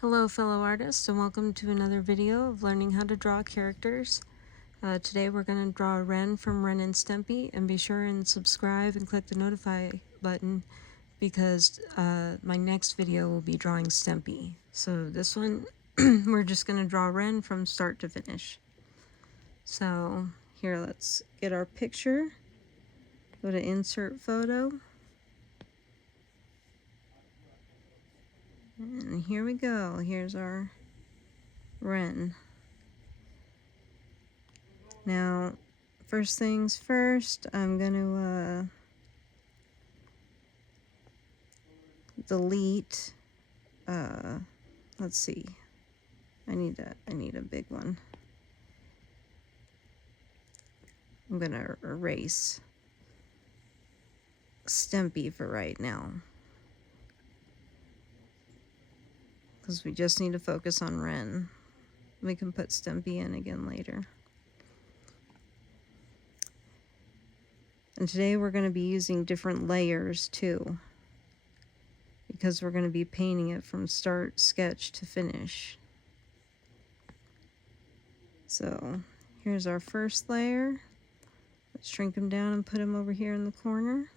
Hello fellow artists, and welcome to another video of learning how to draw characters. Today we're going to draw Ren from Ren and Stimpy, and be sure and subscribe and click the notify button because my next video will be drawing Stimpy. So this one we're just going to draw Ren from start to finish. So here, let's get our picture, go to insert photo, and here we go. Here's our Ren. Now, first things first, I'm going to delete. Let's see. I need a big one. I'm going to erase Stimpy for right now, because we just need to focus on Ren. We can put Stimpy in again later. And today we're going to be using different layers too, because we're going to be painting it from start sketch to finish. So here's our first layer. Let's shrink him down and put him over here in the corner.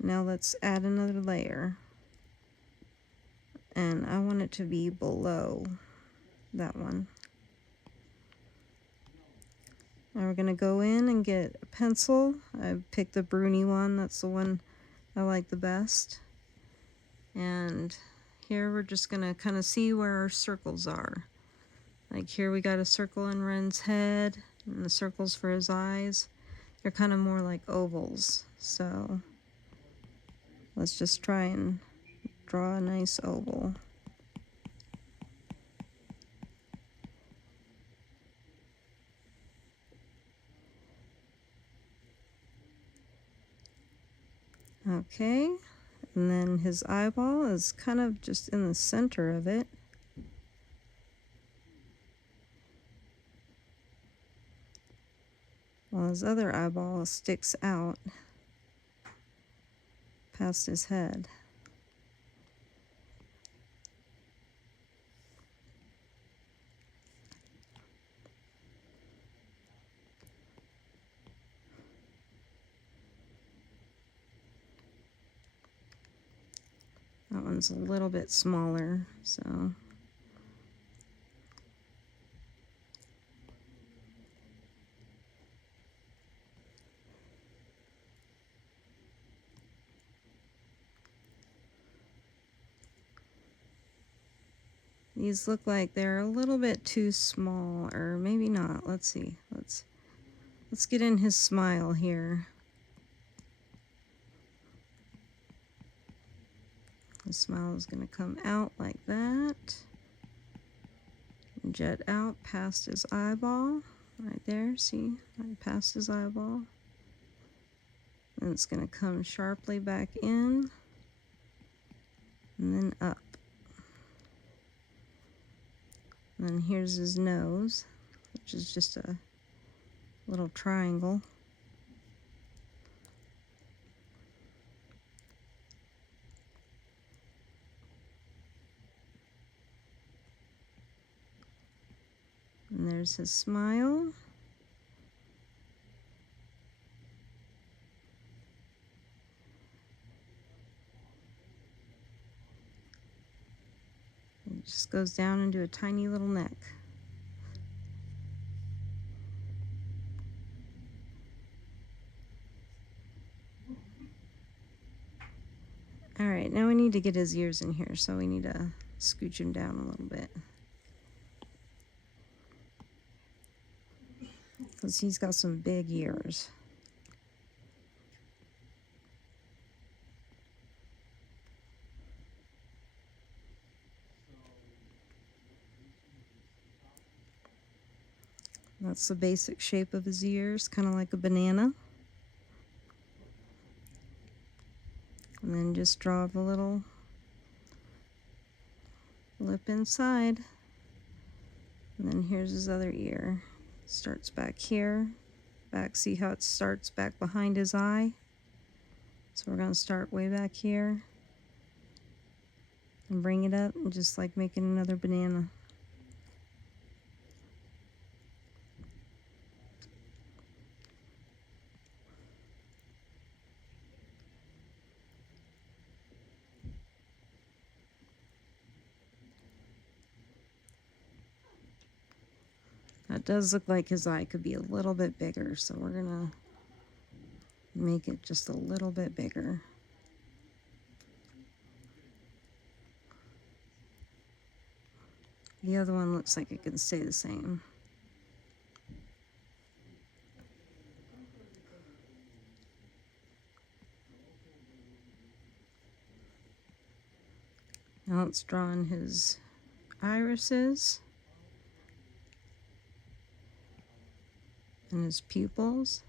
Now let's add another layer. And I want it to be below that one. Now we're going to go in and get a pencil. I picked the Bruni one. That's the one I like the best. And here we're just going to kind of see where our circles are. Like here we got a circle in Ren's head and the circles for his eyes. They're kind of more like ovals. So let's just try and draw a nice oval. Okay, and then his eyeball is kind of just in the center of it. While his other eyeball sticks out past his head. That one's a little bit smaller, so. These look like they're a little bit too small, or maybe not. Let's see. Let's get in his smile here. The smile is going to come out like that. Jet out past his eyeball. Right there, see? Right past his eyeball. And it's going to come sharply back in. And then up. And then here's his nose, which is just a little triangle. And there's his smile. It just goes down into a tiny little neck. Alright, now we need to get his ears in here, so we need to scooch him down a little bit. Because he's got some big ears. That's the basic shape of his ears, kind of like a banana. And then just draw the little lip inside. And then here's his other ear. Starts back here. See how it starts back behind his eye? So we're going to start way back here. and bring it up, and just like making another banana. That does look like his eye could be a little bit bigger, so we're gonna make it just a little bit bigger. The other one looks like it can stay the same. Now let's draw in his irises and his pupils.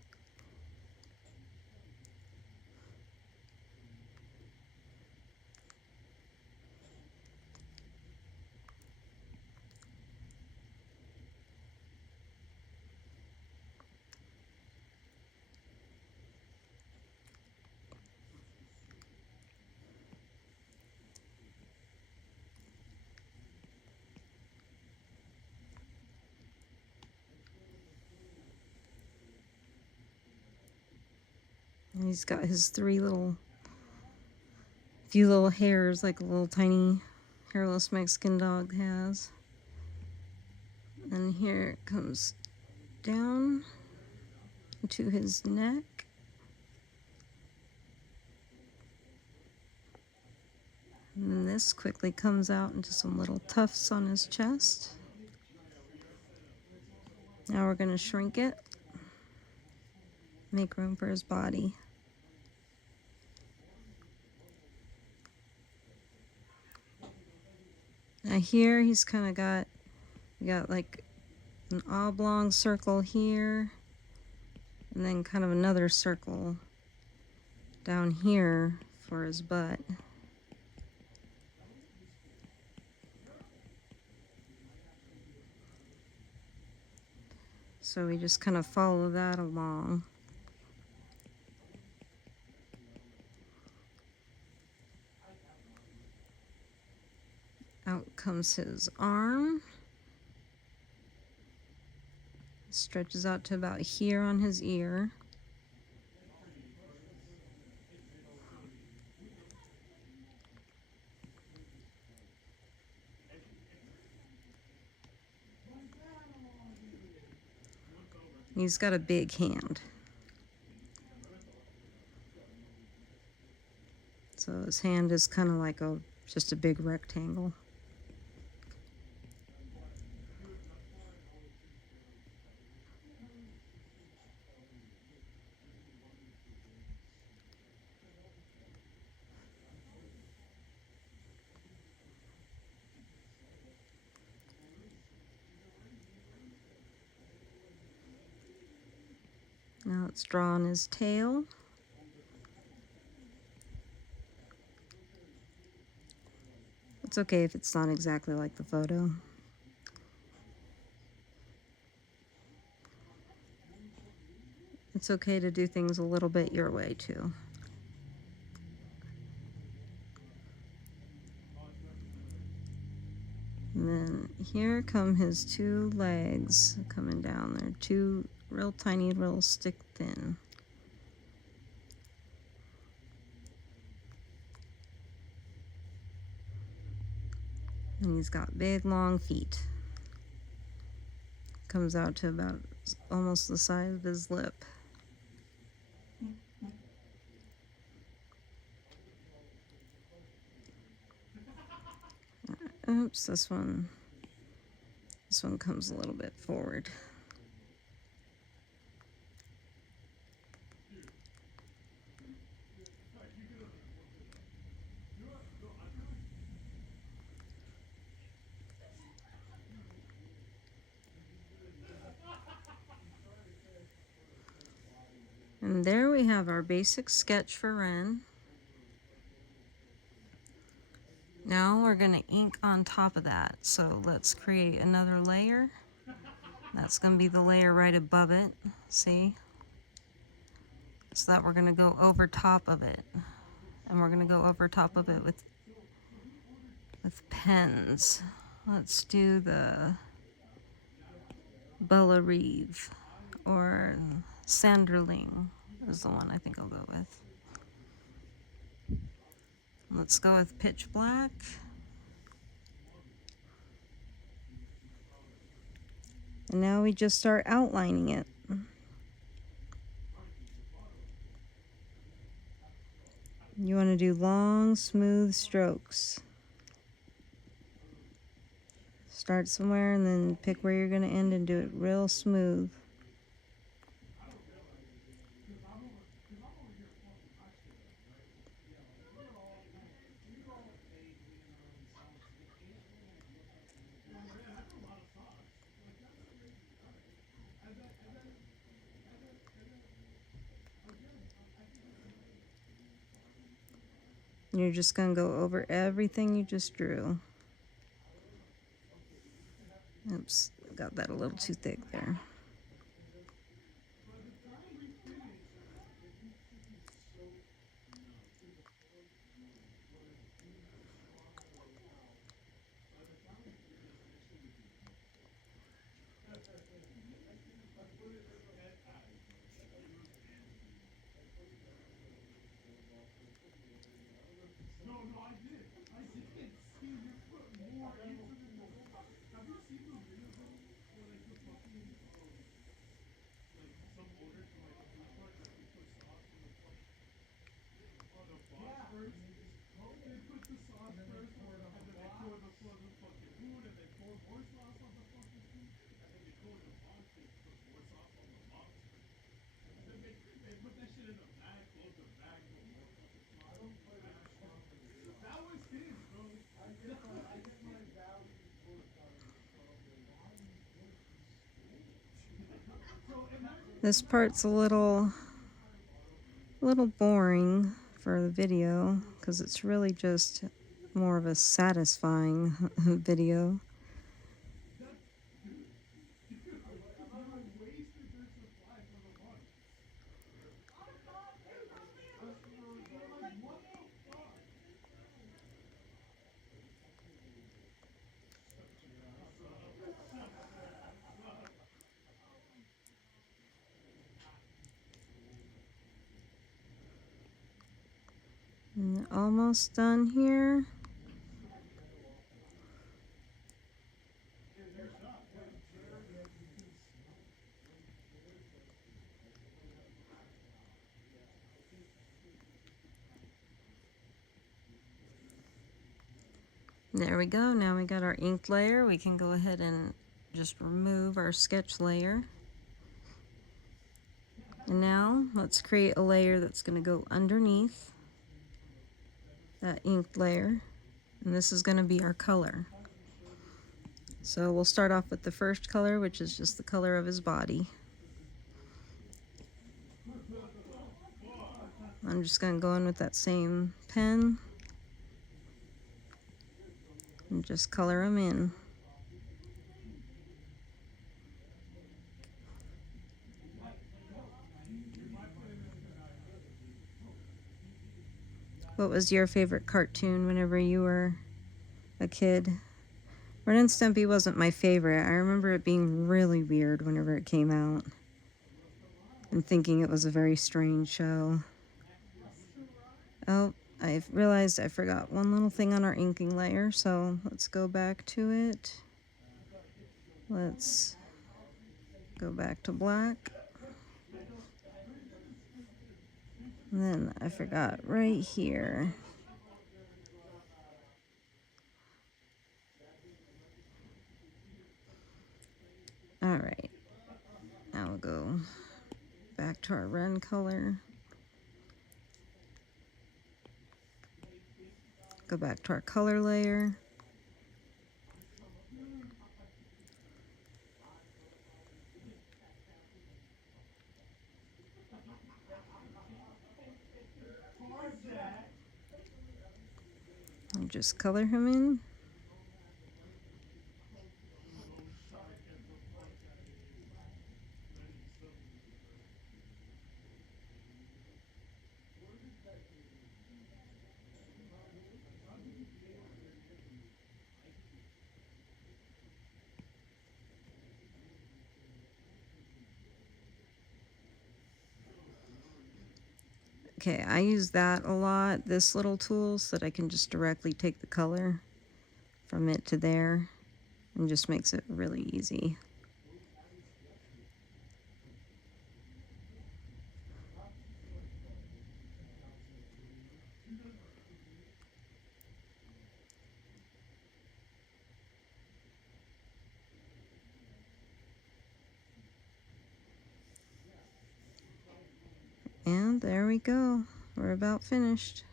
And he's got his few little hairs like a little tiny hairless Mexican dog has. And here it comes down to his neck. And this quickly comes out into some little tufts on his chest. Now we're going to shrink it, make room for his body. Now here he's kind of got like an oblong circle here, and then kind of another circle down here for his butt. So we just kind of follow that along. Out comes his arm. Stretches out to about here on his ear. He's got a big hand. So his hand is kind of like just a big rectangle. Now let's draw on his tail. It's okay if it's not exactly like the photo. It's okay to do things a little bit your way too. And then here come his two legs coming down. They're two real tiny, real stick thin. And he's got big, long feet. Comes out to about almost the size of his lip. Oops, this one comes a little bit forward. And there we have our basic sketch for Ren. Now we're going to ink on top of that. So let's create another layer. That's going to be the layer right above it. See? So that we're going to go over top of it. And we're going to go over top of it with with pens. Let's do the Bella Reeve, or Sanderling is the one I think I'll go with. Let's go with pitch black. And now we just start outlining it. You want to do long, smooth strokes. Start somewhere and then pick where you're going to end and do it real smooth. You're just going to go over everything you just drew. Oops, got that a little too thick there. This part's a little boring for the video because it's really just more of a satisfying video. And almost done here. There we go. Now we got our ink layer. We can go ahead and just remove our sketch layer. And now let's create a layer that's going to go underneath that ink layer. And this is going to be our color. So we'll start off with the first color, which is just the color of his body. I'm just going to go in with that same pen and just color him in. What was your favorite cartoon whenever you were a kid? Ren and Stimpy wasn't my favorite. I remember it being really weird whenever it came out and thinking it was a very strange show. Oh, I realized I forgot one little thing on our inking layer, so let's go back to it. Let's go back to black. And then I forgot right here. All right, now we'll go back to our Ren color. Go back to our color layer. And just color him in. Okay, I use that a lot, this little tool, so that I can just directly take the color from it to there, and just makes it really easy. And there we go. We're about finished.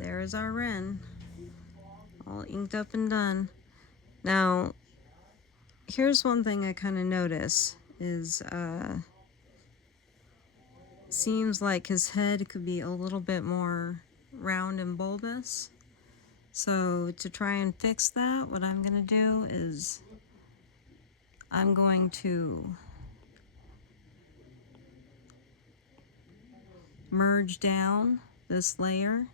There is our wren, all inked up and done. Now, here's one thing I kind of notice is seems like his head could be a little bit more round and bulbous. So to try and fix that, what I'm going to do is I'm going to merge down this layer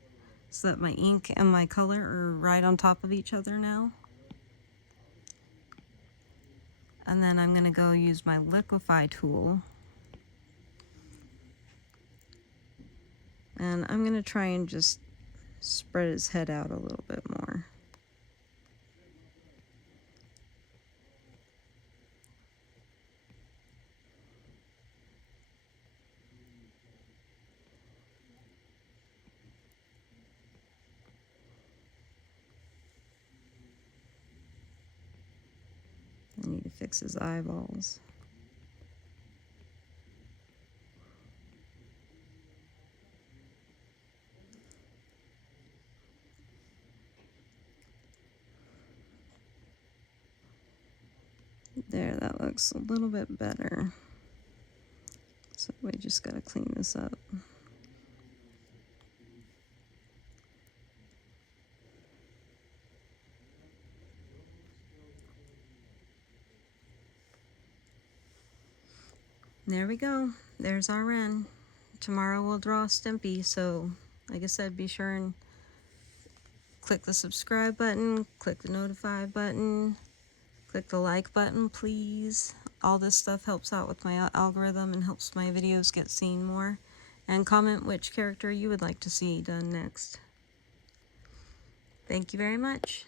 so that my ink and my color are right on top of each other now. And then I'm going to go use my liquefy tool. And I'm going to try and just spread his head out a little bit more. I need to fix his eyeballs. There, that looks a little bit better. So we just gotta clean this up. There we go. There's our wren. Tomorrow we'll draw Stimpy, so like I said, be sure and click the subscribe button, click the notify button, click the like button, please. All this stuff helps out with my algorithm and helps my videos get seen more. And comment which character you would like to see done next. Thank you very much.